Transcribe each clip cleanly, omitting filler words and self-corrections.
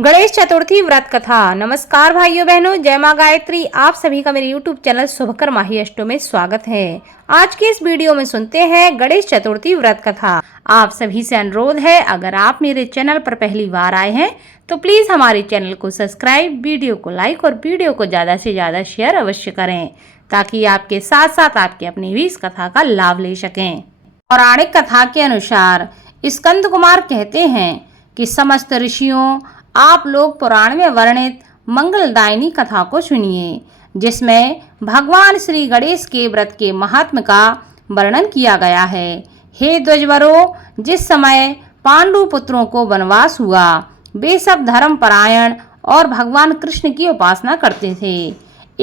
गणेश चतुर्थी व्रत कथा। नमस्कार भाइयों बहनों, जय माँ गायत्री। आप सभी का मेरे YouTube चैनल शुभकर माही अष्टो में स्वागत है। आज के इस वीडियो में सुनते हैं गणेश चतुर्थी व्रत कथा। आप सभी से अनुरोध है, अगर आप मेरे चैनल पर पहली बार आए हैं तो प्लीज हमारे चैनल को सब्सक्राइब, वीडियो को लाइक और वीडियो को ज्यादा से ज्यादा शेयर अवश्य करें, ताकि आपके साथ साथ आपके अपने भी इस कथा का लाभ ले सकें। पौराणिक कथा के अनुसार स्कंद कुमार कहते हैं कि समस्त ऋषियों, आप लोग पुराण में वर्णित मंगलदायिनी कथा को सुनिए, जिसमें भगवान श्री गणेश के व्रत के महात्म का वर्णन किया गया है। हे द्विजवरों, जिस समय पांडु पुत्रों को वनवास हुआ, वे सब धर्म परायण और भगवान कृष्ण की उपासना करते थे।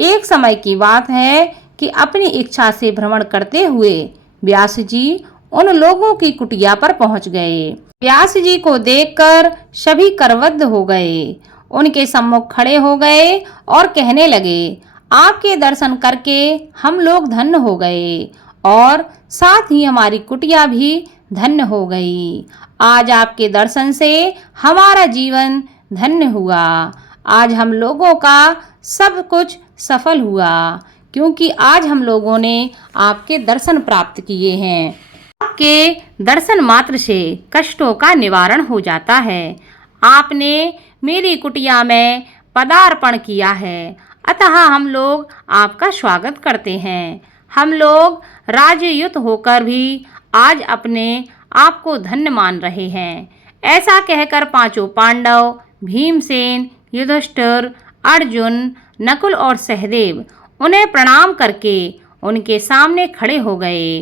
एक समय की बात है कि अपनी इच्छा से भ्रमण करते हुए व्यास जी उन लोगों की कुटिया पर पहुंच गए। व्यास जी को देखकर सभी करवद्ध हो गए, उनके सम्मुख खड़े हो गए और कहने लगे, आपके दर्शन करके हम लोग धन्य हो गए और साथ ही हमारी कुटिया भी धन्य हो गई। आज आपके दर्शन से हमारा जीवन धन्य हुआ। आज हम लोगों का सब कुछ सफल हुआ, क्योंकि आज हम लोगों ने आपके दर्शन प्राप्त किए हैं। आपके दर्शन मात्र से कष्टों का निवारण हो जाता है। आपने मेरी कुटिया में पदार्पण किया है, अतः हम लोग आपका स्वागत करते हैं। हम लोग राजयुत होकर भी आज अपने आप को धन्य मान रहे हैं। ऐसा कहकर पांचों पांडव, भीमसेन, युधिष्ठिर, अर्जुन, नकुल और सहदेव उन्हें प्रणाम करके उनके सामने खड़े हो गए।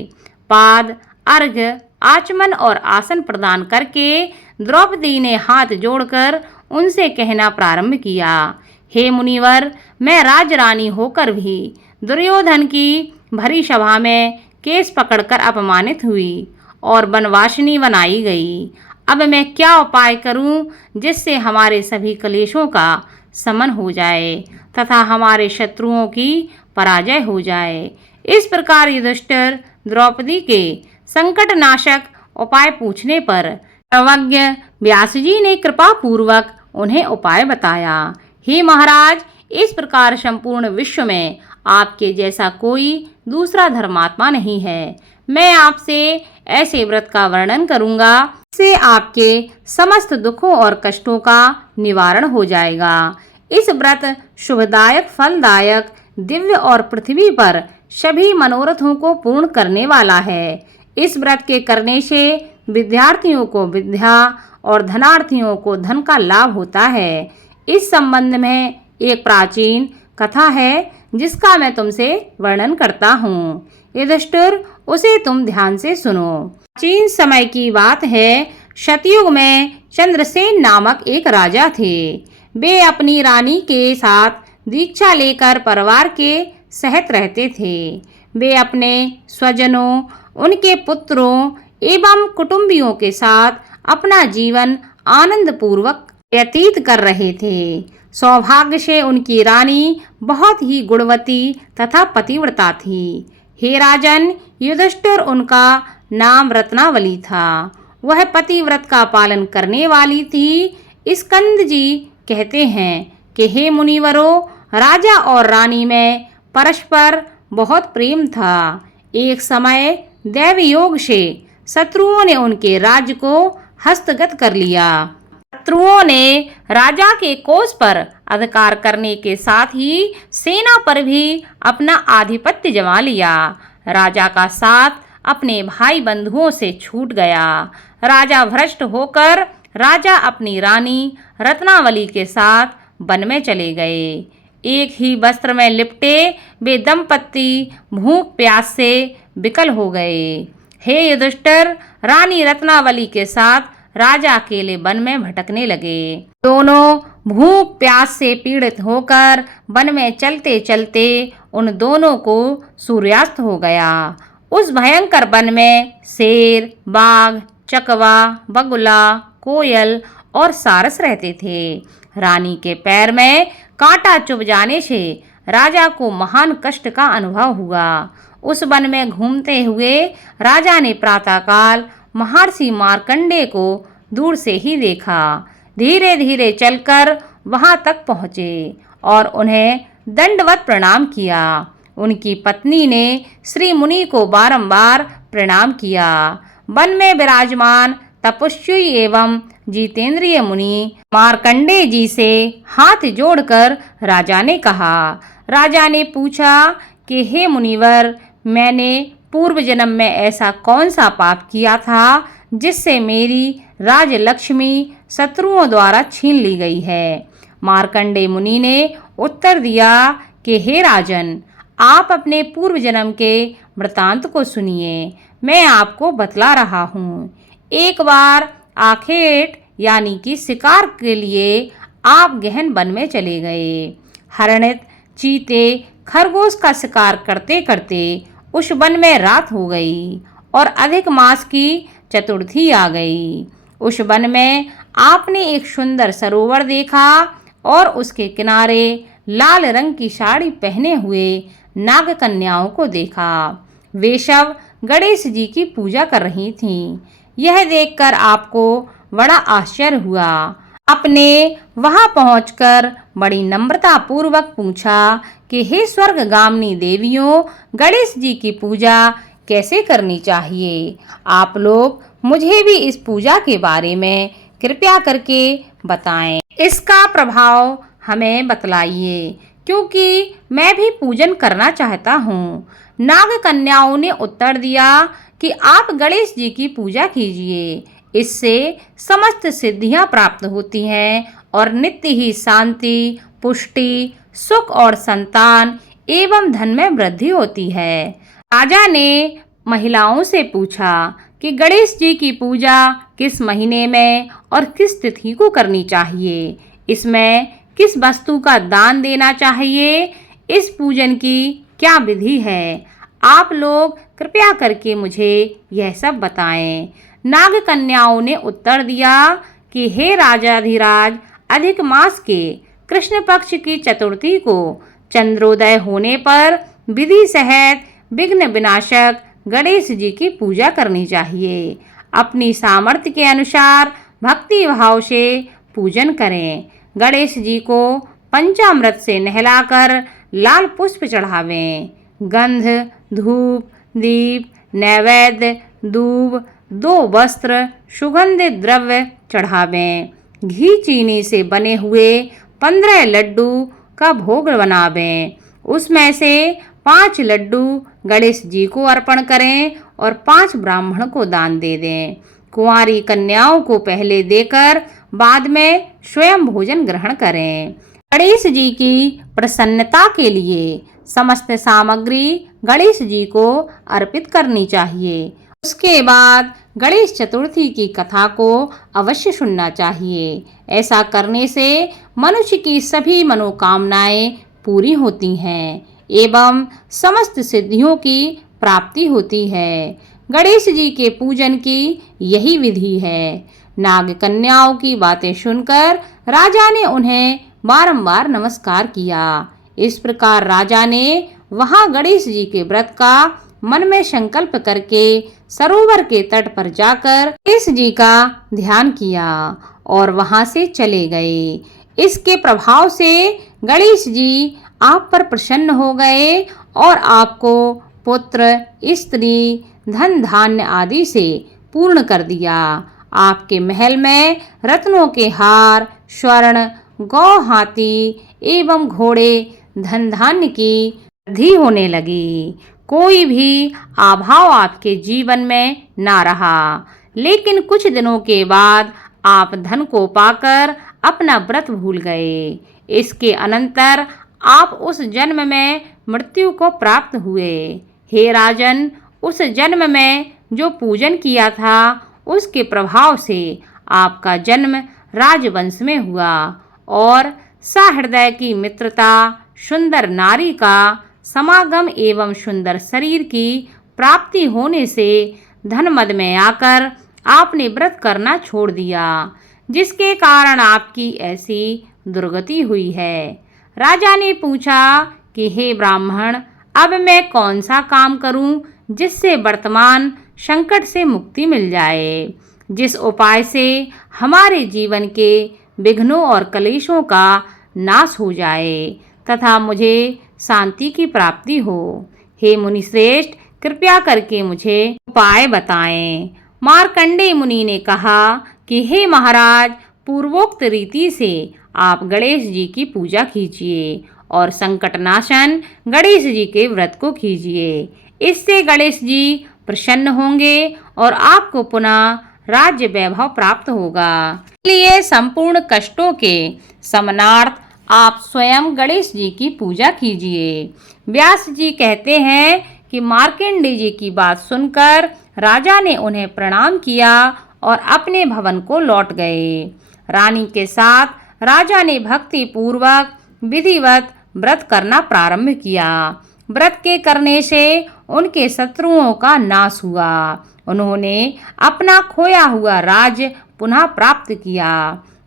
पाद, अर्घ्य, आचमन और आसन प्रदान करके द्रौपदी ने हाथ जोड़कर उनसे कहना प्रारंभ किया, हे मुनिवर, मैं राजरानी होकर भी दुर्योधन की भरी सभा में केस पकड़कर अपमानित हुई और वनवासिनी बनाई गई। अब मैं क्या उपाय करूं जिससे हमारे सभी क्लेशों का शमन हो जाए तथा हमारे शत्रुओं की पराजय हो जाए। इस प्रकार युधिष्ठिर द्रौपदी के संकट नाशक उपाय पूछने पर सर्वज्ञ व्यास जी ने कृपा पूर्वक उन्हें उपाय बताया। हे महाराज, इस प्रकार संपूर्ण विश्व में आपके जैसा कोई दूसरा धर्मात्मा नहीं है। मैं आपसे ऐसे व्रत का वर्णन करूंगा जिससे आपके समस्त दुखों और कष्टों का निवारण हो जाएगा। इस व्रत शुभदायक, फलदायक, दिव्य और पृथ्वी पर सभी मनोरथों को पूर्ण करने वाला है। इस व्रत के करने से विद्यार्थियों को विद्या और धनार्थियों को धन का लाभ होता है। इस संबंध में एक प्राचीन कथा है जिसका मैं तुमसे वर्णन करता हूँ। युधिष्ठिर, उसे तुम ध्यान से सुनो। प्राचीन समय की बात है। सतयुग में चंद्रसेन नामक एक राजा थे। वे अपनी रानी के साथ दीक्षा लेकर परिवार के सहित रहते थे। वे अपने स्वजनों, उनके पुत्रों एवं कुटुंबियों के साथ अपना जीवन आनंद पूर्वक व्यतीत कर रहे थे। सौभाग्य से उनकी रानी बहुत ही गुणवती तथा पतिव्रता थी। हे राजन, युधिष्ठिर उनका नाम रत्नावली था। वह पतिव्रत का पालन करने वाली थी। स्कंद जी कहते हैं कि हे मुनिवरों, राजा और रानी में परस्पर बहुत प्रेम था। एक समय दैव योग से शत्रुओं ने उनके राज्य को हस्तगत कर लिया। शत्रुओं ने राजा के कोष पर अधिकार करने के साथ ही सेना पर भी अपना आधिपत्य जमा लिया। राजा का साथ अपने भाई बंधुओं से छूट गया। राजा भ्रष्ट होकर राजा अपनी रानी रत्नावली के साथ वन में चले गए। एक ही वस्त्र में लिपटे वे दंपत्ति भूख प्यास से विकल हो गए। हे युधिष्ठिर, रानी रत्नावली के साथ राजा अकेले वन में भटकने लगे। दोनों भूख प्यास से पीड़ित होकर वन में चलते चलते उन दोनों को सूर्यास्त हो गया। उस भयंकर वन में शेर, बाघ, चकवा, बगुला, कोयल और सारस रहते थे। रानी के पैर में कांटा चुभ जाने से राजा को महान कष्ट का अनुभव हुआ। उस वन में घूमते हुए राजा ने प्रातःकाल महर्षि मार्कंडेय को दूर से ही देखा। धीरे धीरे चलकर वहां तक पहुँचे और उन्हें दंडवत प्रणाम किया। उनकी पत्नी ने श्री मुनि को बारंबार प्रणाम किया। वन में विराजमान तपस्वी एवं जितेंद्रिय मुनि मार्कंडेय जी से हाथ जोड़कर राजा ने कहा। राजा ने पूछा कि हे मुनिवर, मैंने पूर्व जन्म में ऐसा कौन सा पाप किया था जिससे मेरी राजलक्ष्मी शत्रुओं द्वारा छीन ली गई है। मार्कंडेय मुनि ने उत्तर दिया कि हे राजन, आप अपने पूर्व जन्म के वृतांत को सुनिए, मैं आपको बतला रहा हूँ। एक बार आखेट यानी कि शिकार के लिए आप गहन वन में चले गए। हरिण, चीते, खरगोश का शिकार करते करते उस वन में रात हो गई और अधिक मास की चतुर्थी आ गई। उस वन में आपने एक सुंदर सरोवर देखा और उसके किनारे लाल रंग की साड़ी पहने हुए नाग कन्याओं को देखा। वे सब गणेश जी की पूजा कर रही थीं। यह देखकर आपको बड़ा आश्चर्य हुआ। आपने वहां पहुंचकर बड़ी नम्रता पूर्वक पूछा कि हे स्वर्गगामिनी देवियों, गणेश जी की पूजा कैसे करनी चाहिए? आप लोग मुझे भी इस पूजा के बारे में कृपया करके बताएं। इसका प्रभाव हमें बतलाइए, क्योंकि मैं भी पूजन करना चाहता हूँ। नाग कन्याओं ने उत्तर दिया कि आप गणेश जी की पूजा कीजिए, इससे समस्त सिद्धियां प्राप्त होती हैं और नित्य ही शांति, पुष्टि, सुख और संतान एवं धन में वृद्धि होती है। राजा ने महिलाओं से पूछा कि गणेश जी की पूजा किस महीने में और किस तिथि को करनी चाहिए, इसमें किस वस्तु का दान देना चाहिए, इस पूजन की क्या विधि है? आप लोग कृपया करके मुझे यह सब बताएं। नाग कन्याओं ने उत्तर दिया कि हे राजाधिराज, अधिक मास के कृष्ण पक्ष की चतुर्थी को चंद्रोदय होने पर विधि सहित विघ्न विनाशक गणेश जी की पूजा करनी चाहिए। अपनी सामर्थ्य के अनुसार भक्ति भाव से पूजन करें। गणेश जी को पंचामृत से नहलाकर लाल पुष्प चढ़ावें। गंध, धूप, दीप, नैवेद्य, दूब, 2 वस्त्र, सुगंधित द्रव्य चढ़ावें। घी चीनी से बने हुए 15 लड्डू का भोग बनावें। उसमें से 5 लड्डू गणेश जी को अर्पण करें और 5 ब्राह्मण को दान दे दें। कुंवारी कन्याओं को पहले देकर बाद में स्वयं भोजन ग्रहण करें। गणेश जी की प्रसन्नता के लिए समस्त सामग्री गणेश जी को अर्पित करनी चाहिए। उसके बाद गणेश चतुर्थी की कथा को अवश्य सुनना चाहिए। ऐसा करने से मनुष्य की सभी मनोकामनाएं पूरी होती हैं एवं समस्त सिद्धियों की प्राप्ति होती है। गणेश जी के पूजन की यही विधि है। नाग कन्याओं की बातें सुनकर राजा ने उन्हें बारंबार नमस्कार किया। इस प्रकार राजा ने वहां गणेश जी के व्रत का मन में संकल्प करके सरोवर के तट पर जाकर गणेश जी का ध्यान किया और वहां से चले गए। इसके प्रभाव से गणेश जी आप पर प्रसन्न हो गए और आपको पुत्र, स्त्री, धन धान्य आदि से पूर्ण कर दिया। आपके महल में रत्नों के हार, स्वर्ण, गौ, हाथी एवं घोड़े, धन धान्य की वृद्धि होने लगी। कोई भी अभाव आपके जीवन में ना रहा। लेकिन कुछ दिनों के बाद आप धन को पाकर अपना व्रत भूल गए। इसके अनंतर आप उस जन्म में मृत्यु को प्राप्त हुए। हे राजन, उस जन्म में जो पूजन किया था उसके प्रभाव से आपका जन्म राजवंश में हुआ और सहृदय की मित्रता, सुंदर नारी का समागम एवं सुंदर शरीर की प्राप्ति होने से धन मद में आकर आपने व्रत करना छोड़ दिया, जिसके कारण आपकी ऐसी दुर्गति हुई है। राजा ने पूछा कि हे ब्राह्मण, अब मैं कौन सा काम करूं जिससे वर्तमान संकट से मुक्ति मिल जाए, जिस उपाय से हमारे जीवन के विघ्नों और कलेशों का नाश हो जाए तथा मुझे शांति की प्राप्ति हो। हे मुनिश्रेष्ठ, कृपया करके मुझे उपाय बताएं। मार्कंडेय मुनि ने कहा कि हे महाराज, पूर्वोक्त रीति से आप गणेश जी की पूजा कीजिए और संकटनाशन गणेश जी के व्रत को कीजिए। इससे गणेश जी प्रसन्न होंगे और आपको पुनः राज्य वैभव प्राप्त होगा। इसलिए संपूर्ण कष्टों के समनार्थ आप स्वयं गणेश जी की पूजा कीजिए। व्यास जी कहते हैं कि मार्कंडेय जी की बात सुनकर राजा ने उन्हें प्रणाम किया और अपने भवन को लौट गए। रानी के साथ राजा ने भक्ति पूर्वक विधिवत व्रत करना प्रारंभ किया। व्रत के करने से उनके शत्रुओं का नाश हुआ। उन्होंने अपना खोया हुआ राज्य पुनः प्राप्त किया।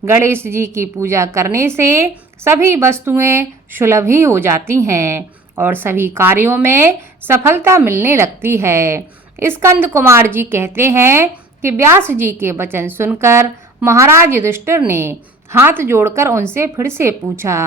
गणेश जी की पूजा करने से सभी वस्तुएं सुलभ ही हो जाती हैं और सभी कार्यों में सफलता मिलने लगती है। स्कंद कुमार जी कहते हैं कि व्यास जी के वचन सुनकर महाराज युधिष्ठिर ने हाथ जोड़कर उनसे फिर से पूछा।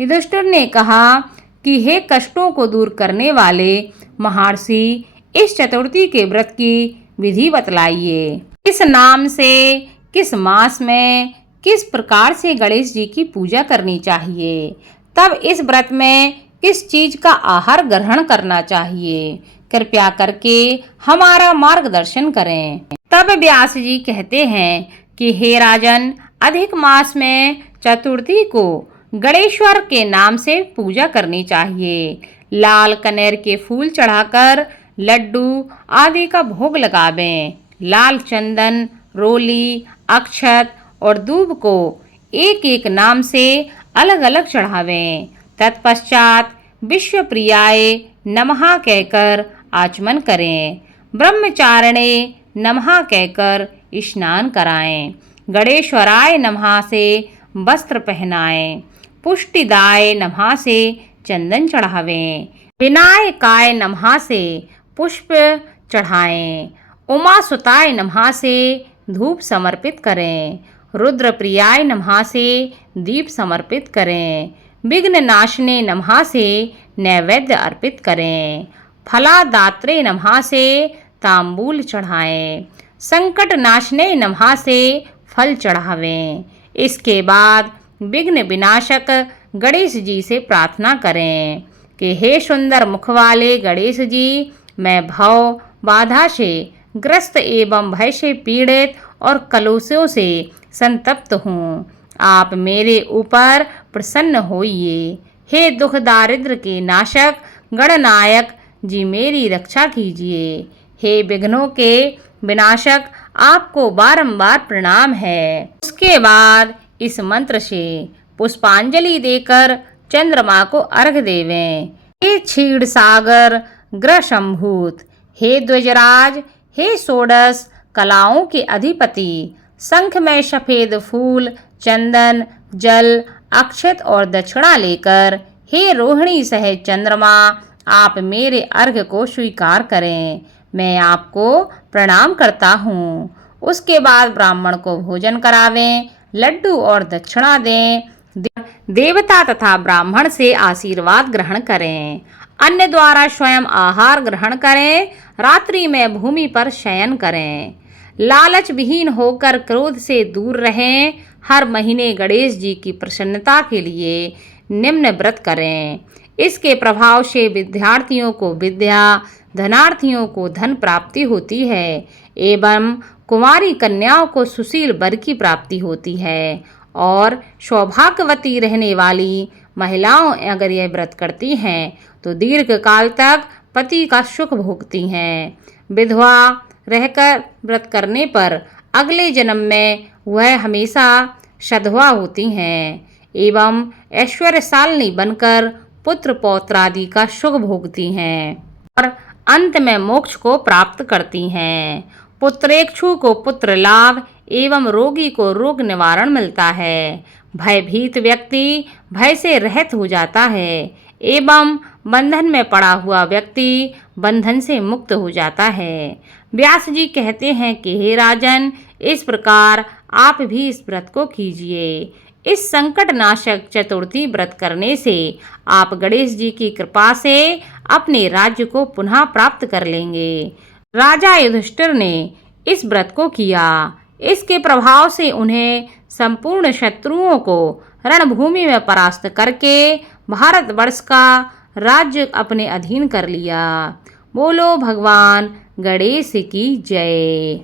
युधिष्ठिर ने कहा कि हे कष्टों को दूर करने वाले महर्षि, इस चतुर्थी के व्रत की विधि बतलाइए। किस नाम से, किस मास में, किस प्रकार से गणेश जी की पूजा करनी चाहिए, तब इस व्रत में किस चीज का आहार ग्रहण करना चाहिए, कृपया करके हमारा मार्गदर्शन करें। तब व्यास जी कहते हैं कि हे राजन, अधिक मास में चतुर्थी को गणेश्वर के नाम से पूजा करनी चाहिए। लाल कनेर के फूल चढ़ाकर लड्डू आदि का भोग लगावें। लाल चंदन, रोली, अक्षत और दूब को एक एक नाम से अलग अलग चढ़ावें। तत्पश्चात विश्व प्रियाय नमः कहकर आचमन करें। ब्रह्मचारिणे नमः कहकर स्नान कराएं। गणेश्वराय नमः से वस्त्र पहनाएं। पुष्टिदाय नमः से चंदन चढ़ावें। विनायकाय नमः से पुष्प चढ़ाएं। उमासुताय नमः से धूप समर्पित करें। रुद्रप्रियाय नमः से दीप समर्पित करें। विघ्न नाशने नमः से नैवेद्य अर्पित करें। फलादात्रे नमः से तांबूल चढ़ाएं। संकट नाशने नमः से फल चढ़ावें। इसके बाद विघ्न विनाशक गणेश जी से प्रार्थना करें कि हे सुंदर मुख वाले गणेश जी, मैं भव बाधा से ग्रस्त एवं भय से पीड़ित और कलुषों से संतप्त हूँ। आप मेरे ऊपर प्रसन्न होइए। हे दुख दारिद्र के नाशक गणनायक जी, मेरी रक्षा कीजिए। हे विघ्नों के विनाशक, आपको बारंबार प्रणाम है। उसके बाद इस मंत्र से पुष्पांजलि देकर चंद्रमा को अर्घ देवें। हे क्षीर सागर ग्रह संभूत, हे द्विजराज, हे षोडश कलाओं के अधिपति, शंख में सफेद फूल, चंदन, जल, अक्षत और दक्षिणा लेकर हे रोहिणी सहित चंद्रमा, आप मेरे अर्घ को स्वीकार करें। मैं आपको प्रणाम करता हूँ। उसके बाद ब्राह्मण को भोजन करावें, लड्डू और दक्षिणा दें। देवता तथा ब्राह्मण से आशीर्वाद ग्रहण करें। अन्य द्वारा स्वयं आहार ग्रहण करें। रात्रि में भूमि पर शयन करें। लालच विहीन होकर क्रोध से दूर रहें। हर महीने गणेश जी की प्रसन्नता के लिए निम्न व्रत करें। इसके प्रभाव से विद्यार्थियों को विद्या, धनार्थियों को धन प्राप्ति होती है एवं कुमारी कन्याओं को सुशील वर की प्राप्ति होती है। और सौभाग्यवती रहने वाली महिलाओं अगर यह व्रत करती हैं तो दीर्घ काल तक पति का सुख भोगती हैं। विधवा रहकर व्रत करने पर अगले जन्म में वह हमेशा सधवा होती हैं एवं ऐश्वर्यशालिनी बनकर पुत्र पौत्र आदि का सुख भोगती हैं और अंत में मोक्ष को प्राप्त करती हैं। पुत्रेक्षु को पुत्र लाभ एवं रोगी को रोग निवारण मिलता है। भयभीत व्यक्ति भय से रहित हो जाता है एवं बंधन में पड़ा हुआ व्यक्ति बंधन से मुक्त हो जाता है। व्यास जी कहते हैं कि हे राजन, इस प्रकार आप भी इस व्रत को कीजिए। इस संकट नाशक चतुर्थी व्रत करने से आप गणेश जी की कृपा से अपने राज्य को पुनः प्राप्त कर लेंगे। राजा युधिष्ठिर ने इस व्रत को किया। इसके प्रभाव से उन्हें संपूर्ण शत्रुओं को रणभूमि में परास्त करके भारतवर्ष का राज्य अपने अधीन कर लिया। बोलो भगवान गणेश की जय।